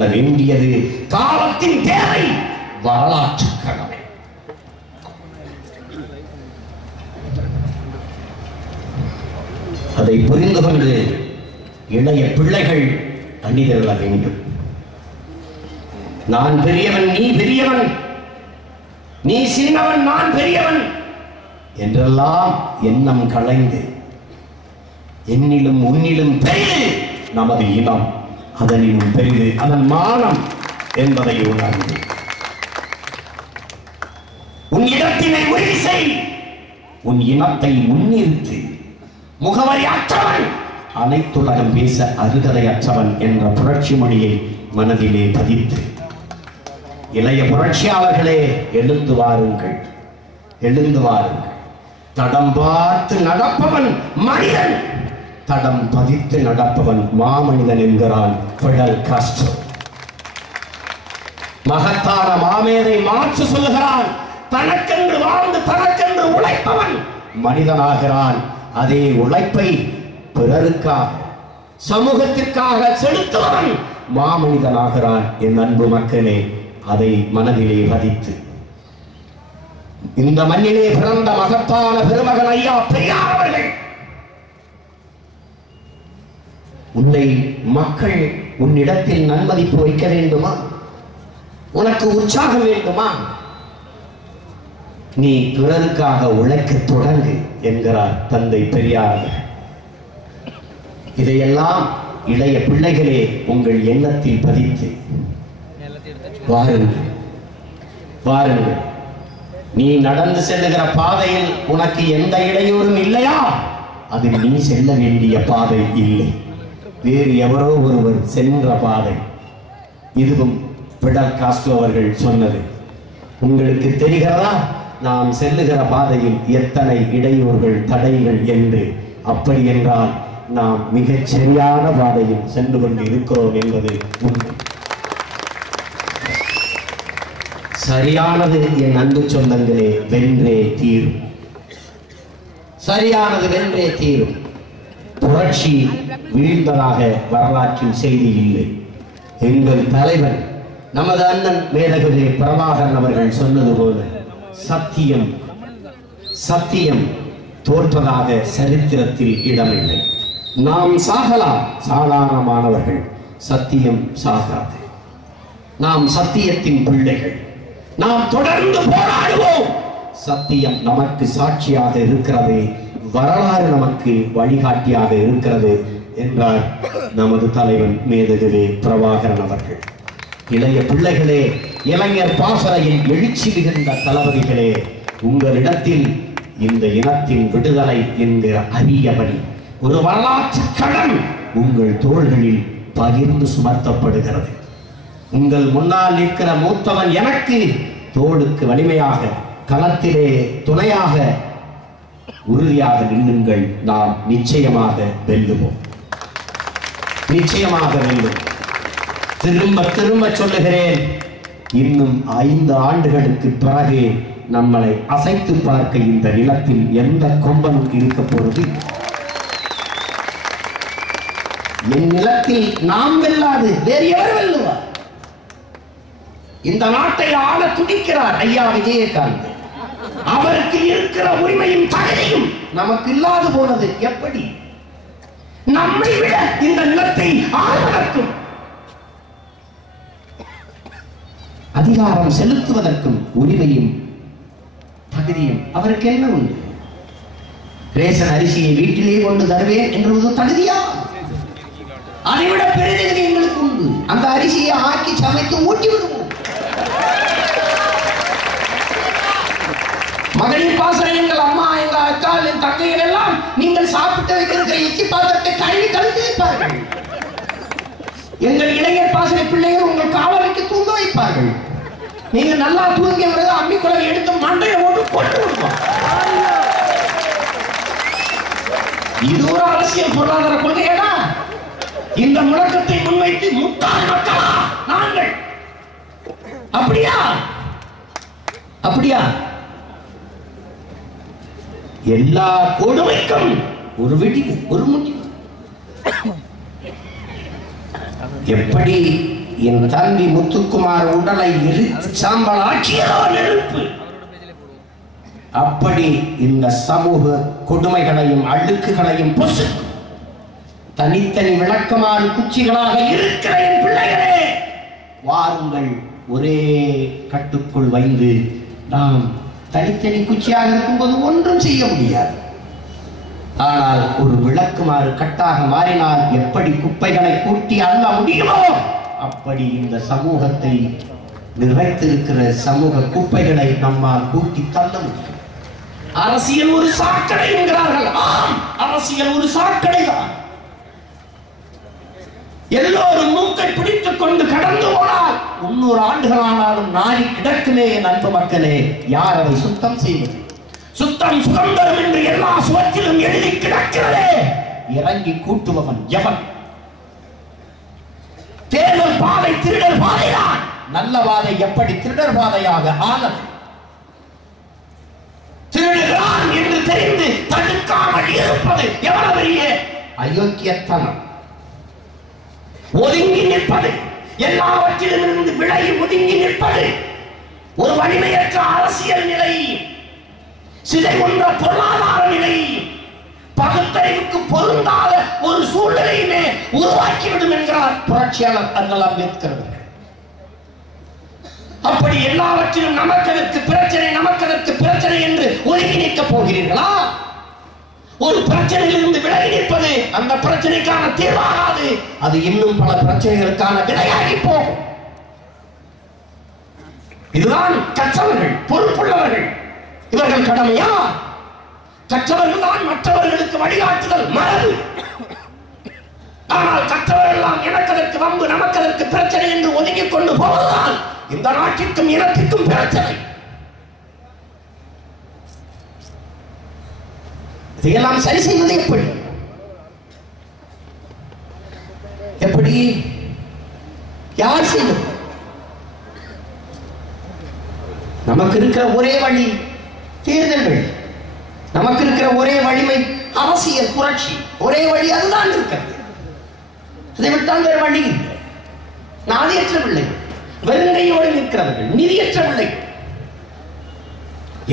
வேண்டியது காலத்தின் தேவை, வரலாற்று கடமை. அதை புரிந்து கொண்டு இளைய பிள்ளைகள் அணிதிரள வேண்டும். நான் பெரியவன், நீ பெரியவன், நீ சின்னவன், நான் பெரியவன் என்றெல்லாம் எண்ணம் களைந்து என்னிலும் உன்னிலும் பெரிது நமது இனம், அதனிலும் பெரிது அதன் மானம் என்பதை உணர்ந்து உன் இடத்தினை உறுதி செய், உன் இனத்தை முன்னிறுத்து. முகவரி அற்றவன் அனைத்துலகம் பேச அருகதை அற்றவன் என்ற புரட்சி மொழியை மனதிலே பதித்து, இளைய புரட்சியாளர்களே எழுந்து வாருங்கள், எழுந்து வாருங்கள். தடம் பார்த்து நடப்பவன் மனிதன், தடம் பதித்து நடப்பவன் மாமனிதன் என்கிறான் ஃபிடல் காஸ்ட்ரோ. மகத்தான மாமேதை மாற்று சொல்லுகிறான். தனக்கென்று வாழ்ந்து தனக்கென்று உழைப்பவன் மனிதனாகிறான். அதே உழைப்பை பிறருக்காக, சமூகத்திற்காக செலுத்துவன் மாமனிதனாகிறான். என் அன்பு மக்களே, அதை மனதிலே பதித்து இந்த மண்ணிலே பிறந்த மகத்தான பெருமகன் ஐயா பெரியார் அவர்கள், உன்னை மக்கள் உன்னிடத்தில் நன்மதிப்பு வைக்க வேண்டுமா? உனக்கு உற்சாகம் வேண்டுமா? நீ பிறருக்காக உழைக்க தொடங்கு என்கிறார் தந்தை பெரியார். இதையெல்லாம் இளைய பிள்ளைகளே உங்கள் எண்ணத்தில் பதித்து வாருங்கள், வாருங்கள். நீ நடந்து செல்லுகிற பாதையில் உனக்கு எந்த இடையூறும் இல்லையா? அது நீ செல்ல வேண்டிய பாதை இல்லை, வேறு எவரோ ஒருவர் சென்ற பாதை. இதுவும் ஃபிடல் காஸ்ட்ரோ அவர்கள் சொன்னது. உங்களுக்கு தெரிகிறதா நாம் செல்லுகிற பாதையில் எத்தனை இடையூறுகள், தடைகள் என்று? அப்படி என்றால் நாம் மிகச் சரியான பாதையில் சென்று கொண்டு இருக்கிறோம் என்பது உண்மை. சரியானது என் அன்பு சொந்தங்களே வென்றே தீரும், சரியானது வென்றே தீரும். புரட்சி வீழ்ந்ததாக வரலாற்றில் செய்தி இல்லை. எங்கள் தலைவன் நமது அண்ணன் மேதகுவே பிரபாகரன் அவர்கள் சொன்னது போல, சத்தியம் சத்தியம் தோற்றதாக சரித்திரத்தில் இடமில்லை. நாம் சாகலாம், சாதாரணமானவர்கள், சத்தியம் சாகாது. நாம் சத்தியத்தின் பிள்ளைகள், நாம் தொடர்ந்து போராடுவோம். சத்தியம் நமக்கு சாட்சியாக இருக்கிறது, வரலாறு நமக்கு வழிகாட்டியாக இருக்கிறது என்றார் நமது தலைவன் மேதகுவே பிரபாகரன் அவர்கள். இளைய பிள்ளைகளே, இளைஞர் பாசறையில் எழுச்சி மிகுந்த தளபதிகளே, உங்களிடத்தில் இந்த இனத்தின் விடுதலை என்கிற அரிய பணி, ஒரு வரலாற்று கடன் உங்கள் தோள்களில் பகிர்ந்து சுமத்தப்படுகிறது. உங்கள் முன்னால் நிற்கிற மூத்தவன் எனக்கு தோளுக்கு வலிமையாக, களத்திலே துணையாக, உறுதியாக நில்லுங்கள். நாம் நிச்சயமாக வெல்லுவோம், நிச்சயமாக வெல்லும். திரும்ப திரும்ப சொல்லுகிறேன், இன்னும் 5 ஆண்டுகளுக்கு பிறகு நம்மளை அசைத்து பார்க்க இந்த நிலத்தில் எந்த கொம்பனும் இருக்க போறது? என் நிலத்தில் நாம் வெல்லாது வேறு எவர் வெல்லுவார்? இந்த நாட்டை ஆள துடிக்கிறார் ஐயா விஜயகாந்த். அவருக்கு இருக்கிற உரிமையும் தகுதியும் நமக்கு இல்லாது போனது எப்படி? நம்மை விட இந்த நிலத்தை ஆளுவதற்கும் அதிகாரம் செலுத்துவதற்கும் உரிமையும் தகுதியும் அவருக்கு என்ன உண்டு? ரேஷன் அரிசியை வீட்டிலே கொண்டு தருவேன் என்று தகுதியா? அதைவிட பெருதகுதி எங்களுக்கு உண்டு. அந்த அரிசியை ஆக்கி சமைத்து ஊட்டி விடுவோம். மகளிர் பாசனம், எங்கள் அம்மா, எங்கள் அக்கா, என் தங்கைகள் எல்லாம் நீங்கள் சாப்பிட்டு வைக்கிற எச்சி பாத்திரத்தை கழுவி கழுத்து வைப்பார்கள். எங்கள் இளைஞர் பாசன பிள்ளைகள் உங்கள் காவலுக்கு தூங்க வைப்பார்கள். நீங்க நல்லா தூங்கிய பிறகு அம்மி குழவை எடுத்து மண்டையை போட்டு கொண்டு விடுவோம். இது ஒரு அரசியல் பொருளாதார கொள்கையா? இந்த முழக்கத்தை முன்வைத்து முட்டாள் மக்களா நாங்கள்? அப்படியா? அப்படியா? எல்லா கொடுமைக்கும் ஒரு விடிவு, ஒரு முடிவு. எப்படி என் தம்பி முத்துக்குமார் உடலை எரித்து சாம்பல் ஆக்கியதோ நெருப்பு. அப்படி இந்த சமூக கொடுமைகளையும் அழுக்குகளையும் பொசு தனித்தனி விளக்கமாறு குச்சிகளாக இருக்கிற என் பிள்ளைகளே, வாருங்கள் ஒரே கட்டுக்குள் வைந்து நாம் தனித்தனி குச்சியாக இருக்கும்போது ஒன்றும் செய்ய முடியாது. ஆனால் ஒரு விளக்குமாறு கட்டாக மாறினால் எப்படி குப்பைகளை கூட்டி அள்ள முடியுமோ அப்படி இந்த சமூகத்தை நிறைத்திருக்கிற சமூக குப்பைகளை நம்மால் கூட்டி தள்ள முடியும். அரசியல் ஒரு சாக்கடை என்கிறார்கள். ஆம், அரசியல் ஒரு சாக்கடை தான். எல்லோரும் மூக்கை பிடித்துக் கொண்டு கடந்து போனால் 300 ஆண்டுகளானாலும் நாரி கிடக்குமே. என் அன்பு மக்களே, யார் அதை சுத்தம் செய்வது? சுத்தம் சுதந்திரம் என்று எல்லா சுவற்றிலும் எழுதி கிடக்கிறதே, இறங்கி கூட்டுபவன் எவன்? தேர்தல் பாதை திருடர் பாதைதான். நல்ல பாதை எப்படி திருடர் பாதையாக ஆனது? திருடுகிறான் என்று தெரிந்து தடுக்காமல் இருப்பது எவ்வளவு பெரிய அயோக்கியத்தனம்! ஒதுங்கி நிற்பது, எல்லாவற்றிலும் இருந்து விலகி ஒதுங்கி நிற்பது ஒரு வலிமையற்ற அரசியல் நிலையையும் சிதை கொண்ட பொருளாதார நிலையையும் பகுத்தறிவுக்கு பொருந்தாத ஒரு சூழ்நிலையுமே உருவாக்கிவிடும் என்கிறார் புரட்சியாளர் அண்ணல் அம்பேத்கர். அப்படி எல்லாவற்றிலும் நமக்கு பிரச்சனை என்று ஒதுங்கி நிற்கப் போகிறீர்களா? ஒரு பிரச்சனையிலிருந்து விலகி நிற்பது அந்த பிரச்சனைக்கான தீர்வாகாது, அது இன்னும் பல பிரச்சனைகளுக்கான விலையாகி போகும். இதுதான் கற்றவர்கள், பொறுப்புள்ளவர்கள். இவர்கள் கடமையா? கற்றவர்கள் தான் மற்றவர்களுக்கு வழிகாட்டுதல் மரபு. ஆனால் கற்றவர்கள் எல்லாம் எனக்கதற்கு வம்பு, நமக்கதற்கு பிரச்சனை என்று ஒதுங்கிக் கொண்டு போவதுதான் இந்த நாட்டிற்கும் இனத்திற்கும் பிரச்சனை. இதையெல்லாம் சரி செய்வது எப்படி? யார் செய்வது? நமக்கு இருக்கிற ஒரே வழி தேர்தல்கள், நமக்கு இருக்கிற ஒரே வலிமை அரசியல் புரட்சி. ஒரே வழி அதுதான் இருக்கிறது. அதை விட்டால் வேறு வழி இல்லை. நாதியற்ற பிள்ளைகள், வெறுங்கையோடு நிற்கிறவர்கள், நிதியற்ற பிள்ளைகள்.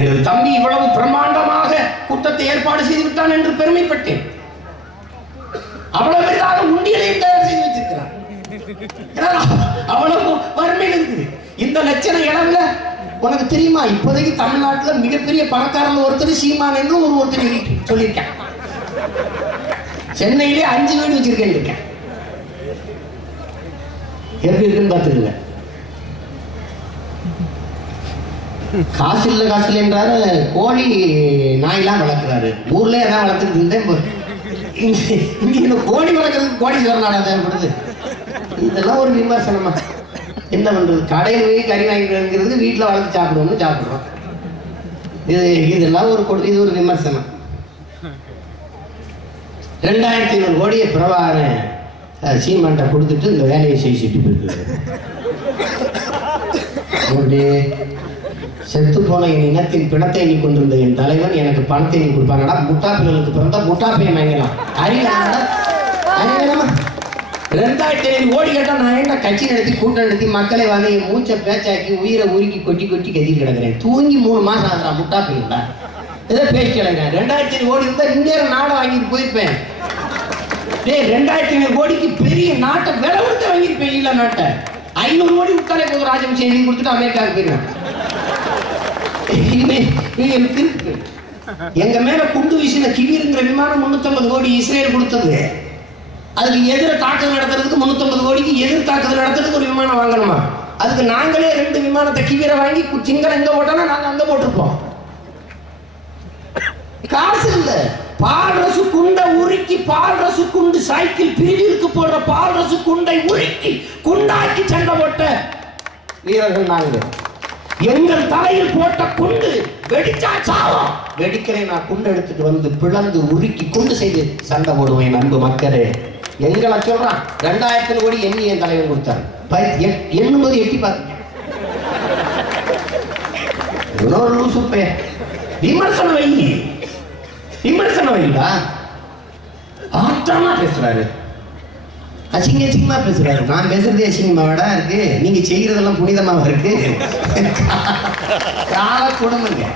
எனது தம்பி இவ்வளவு பிரம்மாண்டமாக கூட்டத்தை ஏற்பாடு செய்து விட்டான் என்று பெருமைப்பட்டேன். அவ்வளவு பெரிதாக உண்டியலையும் தயார் செய்து வச்சிருக்கிறான். அவ்வளவு வறுமையில் இருக்குது. இந்த லட்சண அளவுல உனக்கு தெரியுமா, இப்போதைக்கு தமிழ்நாட்டில் மிகப்பெரிய பணக்காரன் ஒருத்தர் சீமான் என்று ஒருத்தர் சொல்லியிருக்கேன். சென்னையிலே 5 வீடு வச்சிருக்கேன் இருக்கேன். எப்படி இருக்குன்னு பார்த்துருங்க. காசு இல்லை என்றாரு. கோழி நாயெல்லாம் வளர்க்குறாரு. ஊர்ல ஏதாவது வளர்த்துட்டு இருந்தேன். இங்க கோழி வளர்க்கறதுக்கு கோழி சிவநாடா தேவைப்படுது. இதெல்லாம் ஒரு விமர்சனமா? என்ன பண்றது? கடையில் போய் கறி வாங்கிக்கிறது, வீட்டில் வளர்த்து சாப்பிடுறோம். இதெல்லாம் இது ஒரு விமர்சனம். 2500 கோடியை பிரபாகரன் சீமான்ட்ட கொடுத்துட்டு இந்த வேலையை செய்துட்டு போயிருக்கு. செத்து போன என் இனத்தின் பிணத்தை எண்ணி கொண்டிருந்த என் தலைவன் எனக்கு பணத்தை எண்ணி கொடுப்பாங்கடா. முட்டாப்பிள்ளைகளுக்கு பிறந்தா முட்டாப்பையை வாங்கலாம். அறிவியலாமா? 2500 கோடி கேட்டா நான் என்ன கட்சி நடத்தி கூட்டம் நடத்தி மக்களை வாங்கி மூச்சை பேச்சாக்கி உயிரை உருக்கி கொட்டி கதி கிடக்குறேன். தூங்கி 3 மாசம் ஆகுறா. முட்டாப்பிள்ளா ஏதோ பேச்சு கிடக்குறேன். 2500 கோடி இருந்தா இந்தியாவில் நாடை வாங்கிட்டு போயிருப்பேன். 2500 கோடிக்கு பெரிய நாட்டை விலை கொடுத்து வாங்கியிருப்பேன். இல்ல நாட்டை 500 கோடி விட்டாலே போதும், ராஜபக்சே எழுதி கொடுத்துட்டு அமெரிக்காவுக்கு போயிருவேன். எங்க மேல குண்டு வீசின கிவிருங்கிற விமானம் 350 கோடி இஸ்ரேல் கொடுத்தது. அதுக்கு எதிர தாக்குதல் நடத்துறதுக்கு 350 கோடிக்கு எதிர் தாக்குதல் நடத்துறதுக்கு ஒரு விமானம் வாங்கணுமா? அதுக்கு நாங்களே 2 விமானத்தை கிவிரை வாங்கி சிங்களம் எங்க போட்டோம்னா நாங்க அங்க போட்டிருப்போம். காசு இல்ல. பால் ரசு குண்டை உருக்கி, பால் ரசு குண்டு சைக்கிள் பிரிவிற்கு போடுற பால் ரசு குண்டை உருக்கி குண்டாக்கி சண்டை போட்ட வீரர்கள் நாங்க. எங்கள் தலையில் போட்ட குண்டு வெடிச்சா சாவம். வெடிக்கிறேன் நான் குண்டு எடுத்துட்டு வந்து பிளந்து உருக்கி குண்டு செய்து சண்டை போடுவேன். அன்பு மக்களே, எங்களை சொல்றான் 2000 கோடி எண்ணி என் தலைவன் கொடுத்தாரு. எண்ணும்போது எட்டி பார்த்து இன்னொரு லூசுப்பே விமர்சனம் வைடா. ஆற்றமா பேசுறாரு. அசிங்கமா பேசுறாரு. நான் பேசுறதே அசிங்கமாவடா இருக்கு, நீங்க செய்யறதெல்லாம் புனிதமாக இருக்கு. கால குடம்புங்க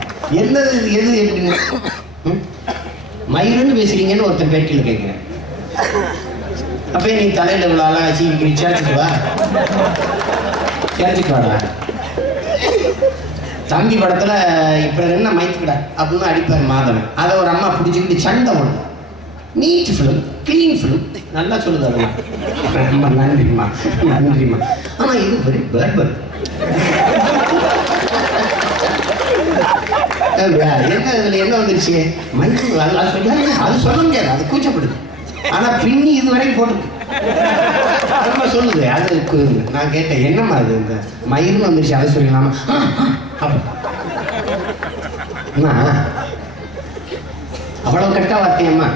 என்னது எது எப்படின்னு மயிருன்னு பேசுறீங்கன்னு ஒருத்தன் பேட்டியில் கேட்கிறேன். அப்ப நீ தலையில விழால அசிங்க சேர்த்துட்டு வா, சேர்த்துட்டு வாடா. தம்பி படத்துல இப்ப என்ன மைத்துக்கிட அப்படின்னு அடிப்பார் மாதவன். அதை ஒரு அம்மா பிடிச்சிக்கிட்டு சண்டை ஒண்ணு. நீட் ஃபிலிம், கிளீன் ஃபிலிம், நல்லா சொல்லுது. அதெல்லாம் ரொம்ப நன்றிம்மா, நன்றிம்மா. ஆனா இது வெரி பர்பர். என்ன இதுல என்ன வந்துருச்சு? மைக்கு அது சொல்ல முடியாது, அது கூச்சப்படுது. ஆனா பின்னி இது வரைக்கும் போட்டுருக்கு. ரொம்ப சொல்லுது. அது நான் கேட்டேன், என்னம்மா அது இந்த மயிர்னு வந்துருச்சு, அதை சொல்லிடலாமா? அவ்வளவு கட்ட வார்த்தையம்மா.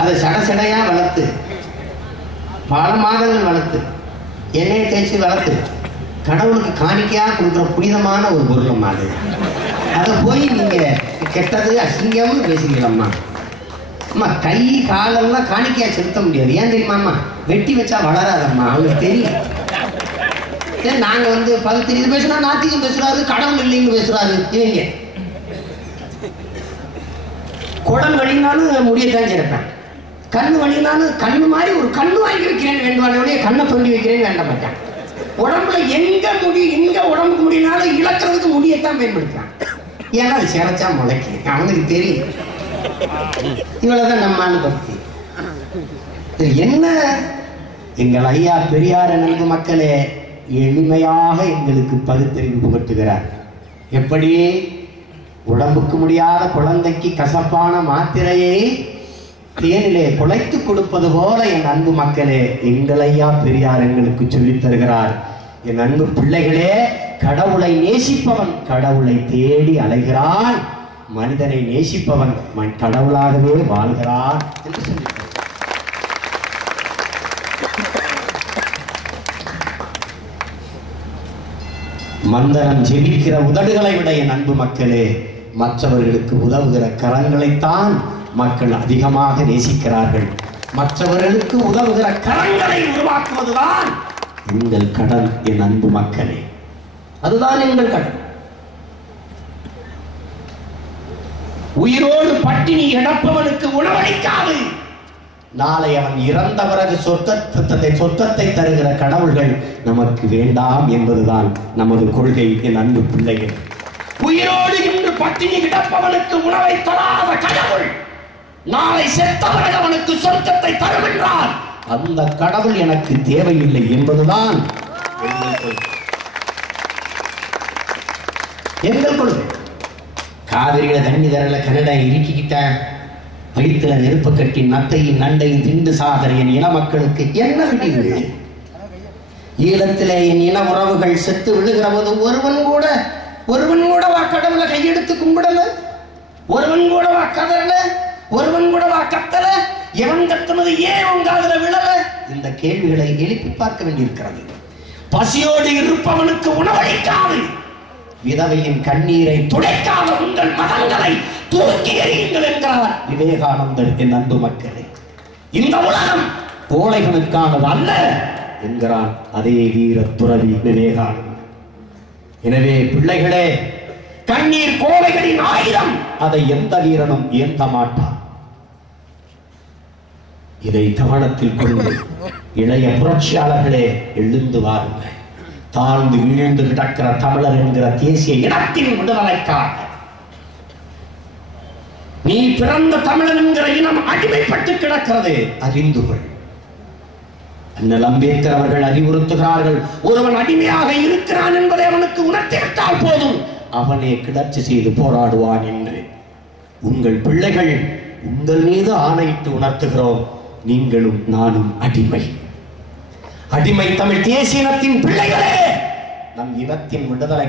அதை சடையா வளர்த்து பல மாதங்கள் வளர்த்து எண்ணெயை தேய்ச்சி வளர்த்து கடவுளுக்கு காணிக்கையா கொடுக்குற புனிதமான ஒரு பொருளம்மா அது. அதை போய் நீங்க கெட்டது அசிங்கம்னு பேசுகிறீங்களம்மா. அம்மா கை காலெல்லாம் காணிக்கையா செலுத்த முடியாது. ஏன் தெரியுமாம்மா? வெட்டி வச்சா வளராதம்மா, அவங்களுக்கு தெரியும். நாங்க வந்து பகுத்து இது பேசுனா நாத்திகம் பேசுறாரு, கடவுள் இல்லைன்னு பேசுறாரு. இவங்க குடல் வழினாலும் முடியத்தான் சேர்ப்பேன், கண்ணு வழினாலும் கண்ணு மாதிரி ஒரு கண்ணு வாங்கி வைக்கிறேன்னு வேண்டுவானே, கண்ணை தொண்டி வைக்கிறேன்னு வேண்ட மாட்டேன். உடம்புல எங்க முடி எங்க உடம்புக்கு முடியினாலும் இழக்கிறதுக்கு முடியத்தான் பயன்படுத்துறான். ஏன்னா அது சேரச்சா முளைக்கு, அவனுக்கு தெரியும். இவ்வளவுதான் நம்மான்னு பக்தி. என்ன எங்கள் ஐயா பெரியார் நண்பு மக்களே எளிமையாக எங்களுக்கு பகுத்தறிவு புகட்டுகிறார். எப்படி உடம்புக்கு முடியாத குழந்தைக்கு கசப்பான மாத்திரையை தேனிலே குலைத்து கொடுப்பது போல என் அன்பு மக்களே எங்கள் ஐயா பெரியார் எங்களுக்கு சொல்லித் தருகிறார். என் அன்பு பிள்ளைகளே, கடவுளை நேசிப்பவன் கடவுளை தேடி அலைகிறான், மனிதனை நேசிப்பவன் கடவுளாகவே வாழ்கிறான் என்று சொல்லி மந்தனம் ஜெபிக்கிற உதடுகளை விட என் அன்பு மக்களே மற்றவர்களுக்கு உதவுகிற கரங்களைத்தான் மக்கள் அதிகமாக நேசிக்கிறார்கள். மற்றவர்களுக்கு உதவுகிற கரங்களை உருவாக்குவதுதான் எங்கள் கடன் என் அன்பு மக்களே, அதுதான் எங்கள் கடன். உயிரோடு பட்டினி கிடப்பவனுக்கு உணவளிக்காது. நாளை அவன் இறந்த பிறகு சொத்தத்தை தருகிற கடவுள்கள் நமக்கு வேண்டாம் என்பதுதான் நமது கொள்கை என் அன்பு பிள்ளைகள். உயிரோடு இன்று பட்டினி கிடப்பவனுக்கு உணவை தராத கடவுள் நாளை செத்தவர்கள் அவனுக்கு சொர்க்கத்தை தரும் என்றால் அந்த கடவுள் எனக்கு தேவையில்லை என்பதுதான் எங்கள் கொள்கை. காவிரியில தண்ணி தரல கனடா இறுக்கிக்கிட்ட வயிற்றுல நெருப்பு கட்டி நத்தையும் நண்டையும் திண்டு சாகிற என் இன மக்களுக்கு என்ன விடிவு? ஈழத்திலே என் இன உறவுகள் செத்து விழுகிற போது ஒருவன் கூட வா கடவுளை கையெடுத்து கும்பிடல, ஒருவன் கூட வா கதறல, ஒருவன் கூட வா கத்தல, எவன் கத்துனது ஏன் உங்காதுல விழல? இந்த கேள்விகளை எழுப்பி பார்க்க வேண்டியிருக்கிறது. பசியோடு இருப்பவனுக்கு உணவளிக்காது, விதவையின் கண்ணீரை துடைக்காத உங்கள் மகன்களை தூக்கி எறியுங்கள் என்கிறார் விவேகானந்தர். என் அன்பு மக்களே, இந்த உலகம் கோழைகளுக்கானது அல்ல என்கிறான் அதே வீர துறவி விவேகானந்தர். எனவே பிள்ளைகளே, கண்ணீர் கோழைகளின் ஆயுதம், அதை எந்த வீரனும் ஏந்த மாட்டான். இதை கவனத்தில் கொண்டு இளைய புரட்சியாளர்களே எழுந்து வாருங்கள். தாழ்ந்து வீழ்ந்து கிடக்கிற தமிழர் என்கிற தேசிய இனத்தின் விடுதலைக்காக நீ பிறந்த தமிழன் என்கிற இனம் அடிமைப்பட்டு கிடக்கிறது, அறிந்து கொள். அண்ணல் அம்பேத்கர் அவர்கள் அறிவுறுத்துகிறார்கள், ஒருவன் அடிமையாக இருக்கிறான் என்பதை அவனுக்கு உணர்த்திவிட்டால் போதும், அவனே கிளர்ச்சி செய்து போராடுவான் என்று. உங்கள் பிள்ளைகள் உங்கள் மீது ஆணையிட்டு உணர்த்துகிறோம், நீங்களும் நானும் அடிமை. அடிமை தமிழ் தேசிய இனத்தின் பிள்ளைகளே, நம் இனத்தின் விடுதலை